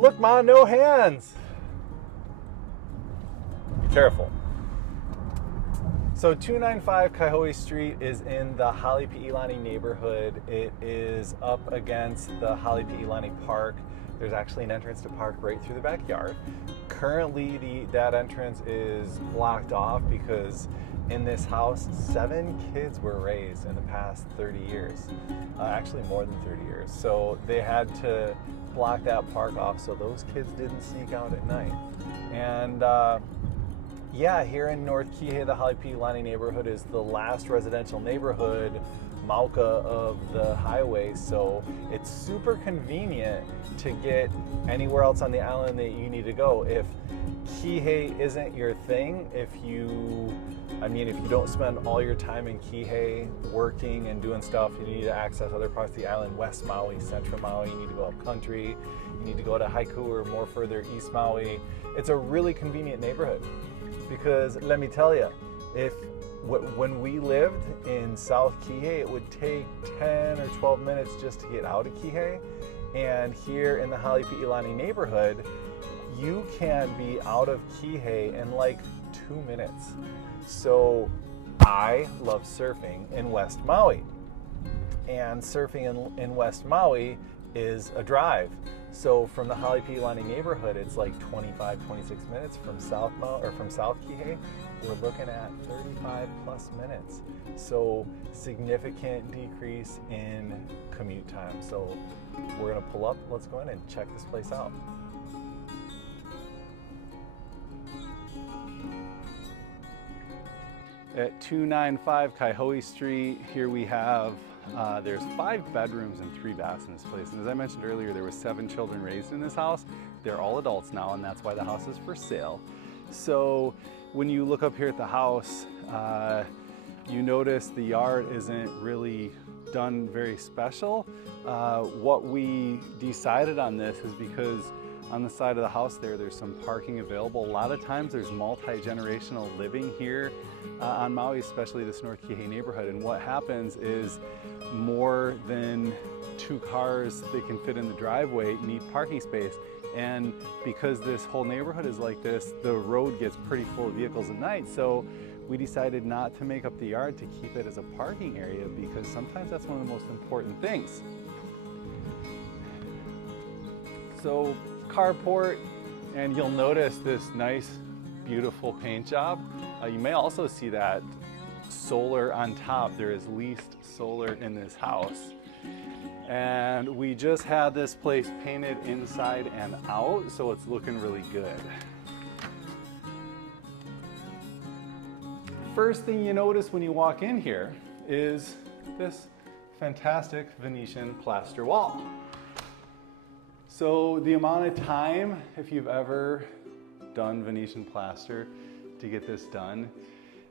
Look, Ma, no hands. Careful. So 295 Kaihoi Street is in the Hale Piilani neighborhood. It is up against the Hale Piilani Park. There's actually an entrance to park right through the backyard. Currently, that entrance is blocked off because in this house, 7 kids were raised in the past 30 years. Actually more than 30 years. So they had to block that park off so those kids didn't sneak out at night. And yeah, here in North Kihei, the Hale Piilani neighborhood is the last residential neighborhood mauka of the highway, so it's super convenient to get anywhere else on the island that you need to go. If Kihei isn't your thing, if you don't spend all your time in Kihei working and doing stuff, you need to access other parts of the island, West Maui, Central Maui, you need to go up country, you need to go to Haiku or more further East Maui. It's a really convenient neighborhood because let me tell you, when we lived in South Kihei, it would take 10 or 12 minutes just to get out of Kihei. And here in the Hale Piilani neighborhood, you can be out of Kihei in like 2 minutes. So I love surfing in West Maui. And surfing in West Maui is a drive. So from the Hale Piilani neighborhood, it's like 25, 26 minutes. From South Kihei, we're looking at 35 plus minutes. So significant decrease in commute time. So we're gonna pull up, let's go in and check this place out. At 295 Kaihoi Street, here we have there's 5 bedrooms and 3 baths in this place. And as I mentioned earlier, there were 7 children raised in this house. They're all adults now, and that's why the house is for sale. So when you look up here at the house, you notice the yard isn't really done very special. What we decided on this is because on the side of the house there's some parking available. A lot of times there's multi-generational living here on Maui, especially this North Kihei neighborhood. And what happens is more than 2 cars that can fit in the driveway need parking space. And because this whole neighborhood is like this, the road gets pretty full of vehicles at night. So we decided not to make up the yard to keep it as a parking area because sometimes that's one of the most important things. So carport, and you'll notice this nice, beautiful paint job. You may also see that solar on top. There is leased solar in this house. And we just had this place painted inside and out, so it's looking really good. First thing you notice when you walk in here is this fantastic Venetian plaster wall. So the amount of time, if you've ever done Venetian plaster to get this done,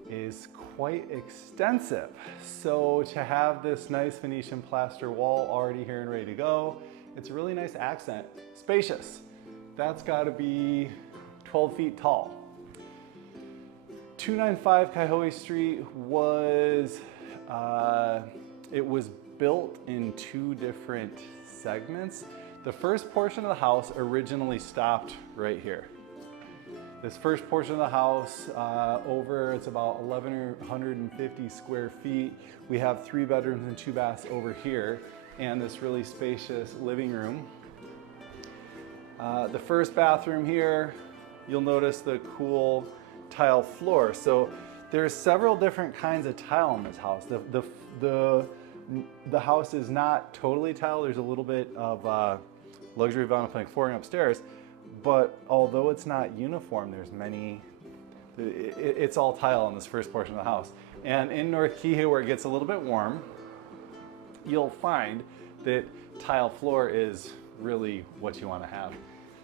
is quite extensive. So to have this nice Venetian plaster wall already here and ready to go, it's a really nice accent. Spacious. That's got to be 12 feet tall. 295 Kaihoi Street was, it was built in 2 different segments. The first portion of the house originally stopped right here. This first portion of the house, it's about 1,150 square feet. We have 3 bedrooms and 2 baths over here, and this really spacious living room. The first bathroom here, you'll notice the cool tile floor. So there's several different kinds of tile in this house. The house is not totally tile. There's a little bit of luxury vinyl plank flooring upstairs. But although it's not uniform, there's many, it's all tile in this first portion of the house. And in North Kihei, where it gets a little bit warm, you'll find that tile floor is really what you want to have.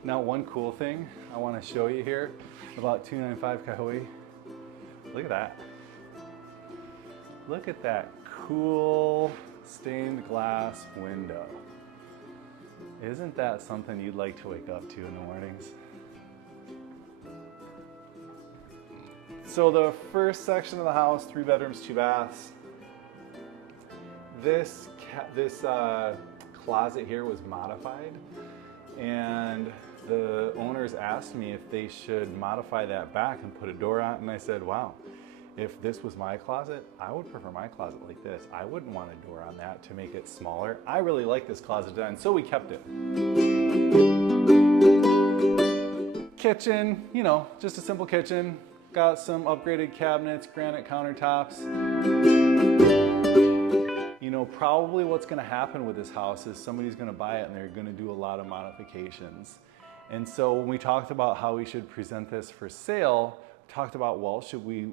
Now, one cool thing I want to show you here about 295 Kaihoi, look at that. Look at that cool stained glass window. Isn't that something you'd like to wake up to in the mornings? So the first section of the house, 3 bedrooms, 2 baths. This closet here was modified, and owners asked me if they should modify that back and put a door on it, and I said, wow, if this was my closet, I would prefer my closet like this. I wouldn't want a door on that to make it smaller. I really like this closet design, so we kept it. Kitchen, you know, just a simple kitchen. Got some upgraded cabinets, granite countertops. You know, probably what's gonna happen with this house is somebody's gonna buy it and they're gonna do a lot of modifications. And so when we talked about how we should present this for sale, talked about, well,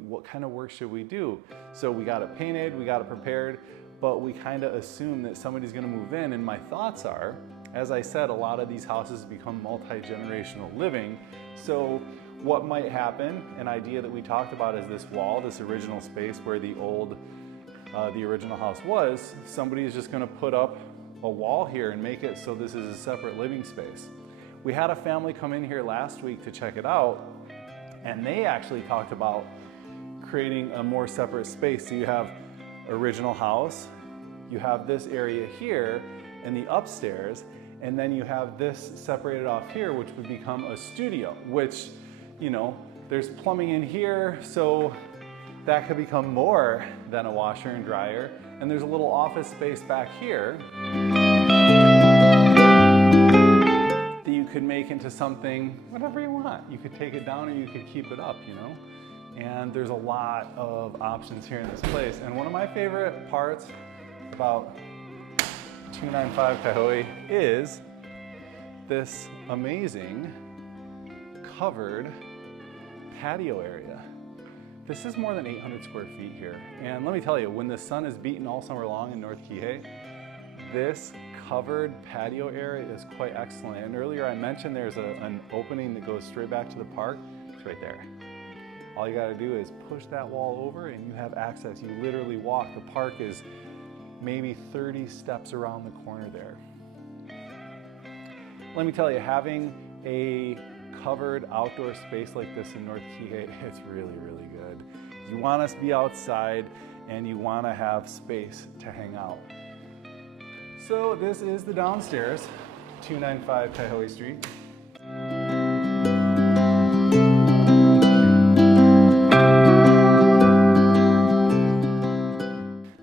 what kind of work should we do? So we got it painted, we got it prepared, but we kind of assume that somebody's gonna move in, and my thoughts are, as I said, a lot of these houses become multi-generational living. So what might happen, an idea that we talked about is this wall, this original space where the original house was, somebody is just gonna put up a wall here and make it so this is a separate living space. We had a family come in here last week to check it out, and they actually talked about creating a more separate space. So you have original house, you have this area here and the upstairs, and then you have this separated off here, which would become a studio, which, you know, there's plumbing in here, so that could become more than a washer and dryer. And there's a little office space back here that you could make into something, whatever you want. You could take it down or you could keep it up, you know? And there's a lot of options here in this place. And one of my favorite parts about 295 Kaihoi is this amazing covered patio area. This is more than 800 square feet here. And let me tell you, when the sun is beating all summer long in North Kihei, this covered patio area is quite excellent. And earlier I mentioned there's an opening that goes straight back to the park. It's right there. All you gotta do is push that wall over and you have access. You literally walk. The park is maybe 30 steps around the corner there. Let me tell you, having a covered outdoor space like this in North Kihei, it's really, really good. You want to be outside and you want to have space to hang out. So this is the downstairs, 295 Kaihoi Street.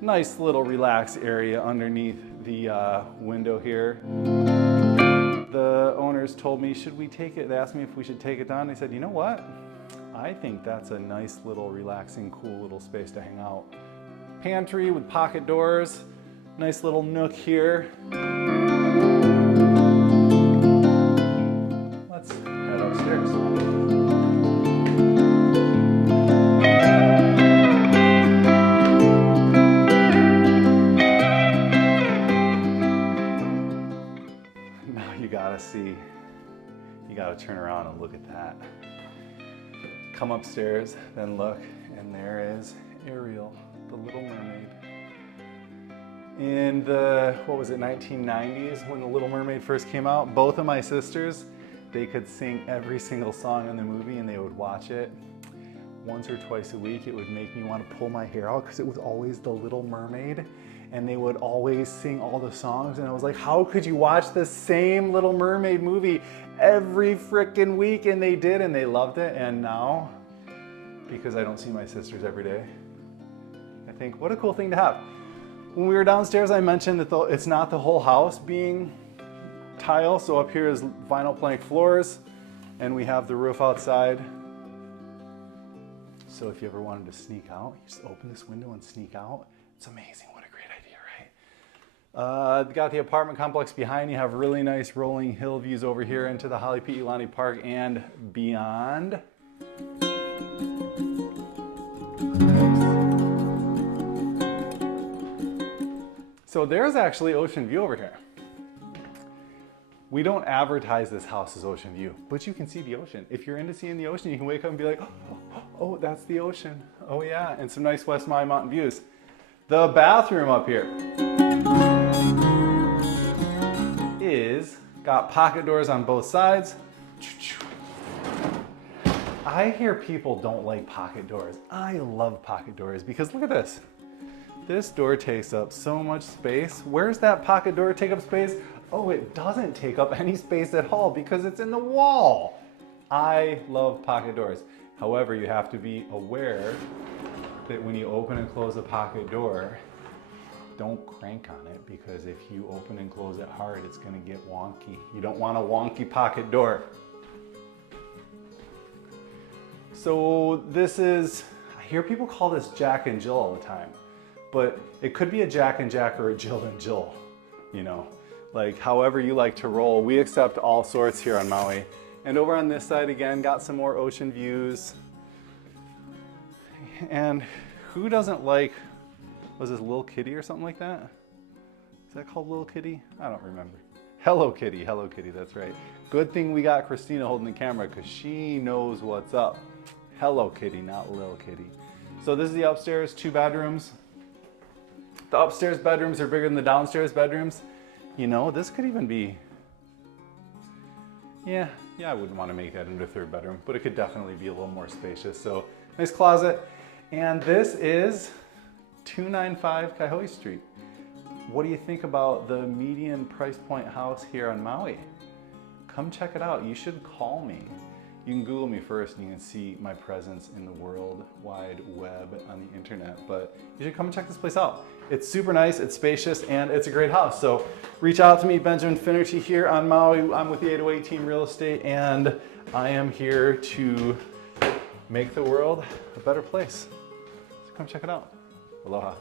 Nice little relaxed area underneath the window here. The owners told me, should we take it? They asked me if we should take it down. They said, you know what? I think that's a nice little relaxing, cool little space to hang out. Pantry with pocket doors. Nice little nook here. Let's head upstairs. You gotta turn around and look at that. Come upstairs, then look, and there is Ariel, the Little Mermaid. In the, 1990s, when the Little Mermaid first came out, both of my sisters, they could sing every single song in the movie and they would watch it once or twice a week. It would make me want to pull my hair out because it was always the Little Mermaid. And they would always sing all the songs, and I was like, how could you watch the same Little Mermaid movie every frickin' week? And they did, and they loved it. And now, because I don't see my sisters every day, I think, what a cool thing to have. When we were downstairs, I mentioned that it's not the whole house being tile, so up here is vinyl plank floors, and we have the roof outside. So if you ever wanted to sneak out, you just open this window and sneak out. It's amazing. What a great idea, right? Got the apartment complex behind. You have really nice rolling hill views over here into the Hale Piilani Park and beyond. So there's actually ocean view over here. We don't advertise this house as ocean view, but you can see the ocean. If you're into seeing the ocean, you can wake up and be like, oh, that's the ocean. Oh yeah, and some nice West Maui mountain views. The bathroom up here is got pocket doors on both sides. I hear people don't like pocket doors. I love pocket doors because look at this. This door takes up so much space. Where's that pocket door take up space? Oh, it doesn't take up any space at all because it's in the wall. I love pocket doors. However, you have to be aware that when you open and close a pocket door, don't crank on it, because if you open and close it hard, it's gonna get wonky. You don't want a wonky pocket door. So this is, I hear people call this Jack and Jill all the time, but it could be a Jack and Jack or a Jill and Jill, you know, like however you like to roll. We accept all sorts here on Maui. And over on this side again, got some more ocean views. And who doesn't like, was this Little Kitty or something like that? Is that called Little Kitty? I don't remember. Hello Kitty, that's right. Good thing we got Christina holding the camera, because she knows what's up. Hello Kitty, not Little Kitty. So this is the upstairs, 2 bedrooms. The upstairs bedrooms are bigger than the downstairs bedrooms. You know, this could even be, yeah, I wouldn't want to make that into a 3rd bedroom, but it could definitely be a little more spacious. So nice closet. And this is 295 Kaihoi Street. What do you think about the median price point house here on Maui? Come check it out. You should call me. You can Google me first and you can see my presence in the World Wide Web on the internet, but you should come and check this place out. It's super nice, it's spacious, and it's a great house. So reach out to me, Benjamin Finnerty here on Maui. I'm with the 808 Team Real Estate, and I am here to make the world a better place. So come check it out. Aloha.